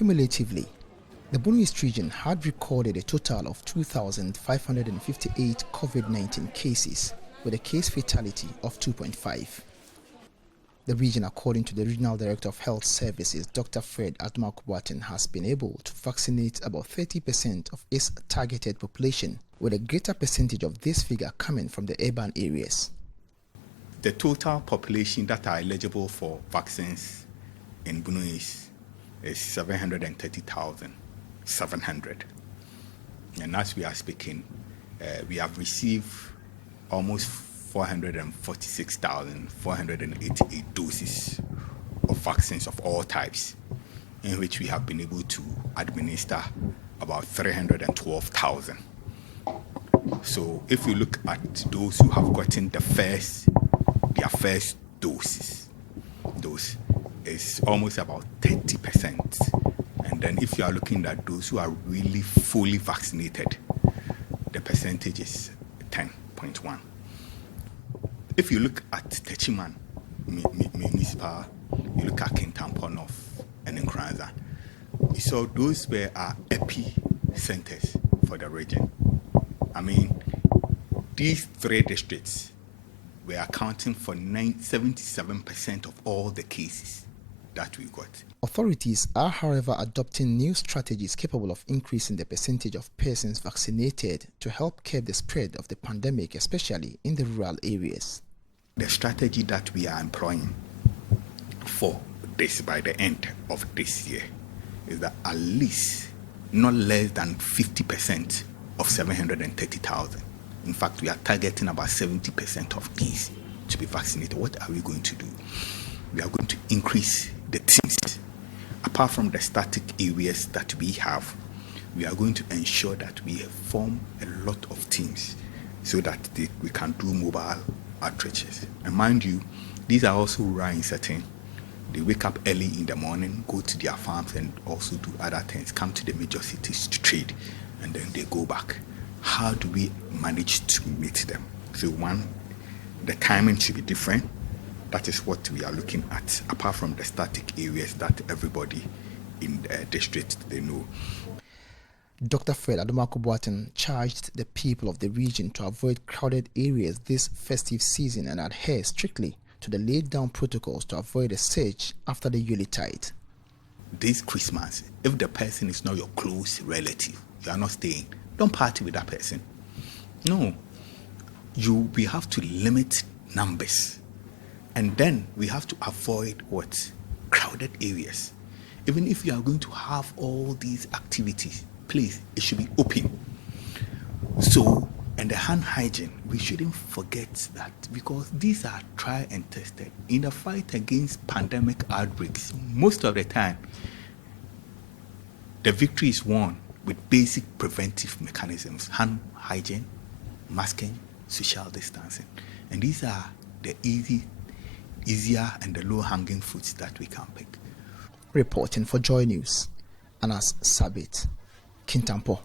Cumulatively, the Bono East region had recorded a total of 2,558 COVID-19 cases with a case fatality of 2.5. The region, according to the Regional Director of Health Services, Dr. Fred Adumakubuaten, has been able to vaccinate about 30% of its targeted population, with a greater percentage of this figure coming from the urban areas. The total population that are eligible for vaccines in Bono is 730,700. And as we are speaking, we have received almost 446,488 doses of vaccines of all types, in which we have been able to administer about 312,000. So if you look at those who have gotten their first dose is almost about 30%. And then if you are looking at those who are really fully vaccinated, the percentage is 10.1. If you look at Techiman Municipal, you look at Kintampo North and Nkranza, you saw those were our epicenters for the region. I mean, these three districts were accounting for 77% of all the cases that we got. Authorities are, however, adopting new strategies capable of increasing the percentage of persons vaccinated to help curb the spread of the pandemic, especially in the rural areas. The strategy that we are employing for this by the end of this year is that at least not less than 50% of 730,000. In fact, we are targeting about 70% of these to be vaccinated. What are we going to do? We are going to increase the teams. Apart from the static areas that we have, we are going to ensure that we form a lot of teams so that we can do mobile outreaches. And mind you, these are also rural in setting. They wake up early in the morning, go to their farms and also do other things, come to the major cities to trade, and then they go back. How do we manage to meet them? So one, the timing should be different. That is what we are looking at, apart from the static areas that everybody in the district, they know. Dr. Fred Adumakubuaten charged the people of the region to avoid crowded areas this festive season and adhere strictly to the laid-down protocols to avoid a surge after the Yuletide. This Christmas, if the person is not your close relative, you are not staying, don't party with that person. No. We have to limit numbers. And then we have to avoid crowded areas. Even if you are going to have all these activities, please, it should be open. So, and the hand hygiene, we shouldn't forget that, because these are tried and tested. In the fight against pandemic outbreaks, most of the time, the victory is won with basic preventive mechanisms: hand hygiene, masking, social distancing. And these are the easier and the low-hanging fruits that we can pick. Reporting for Joy News, Anas Sabit, Kintampo.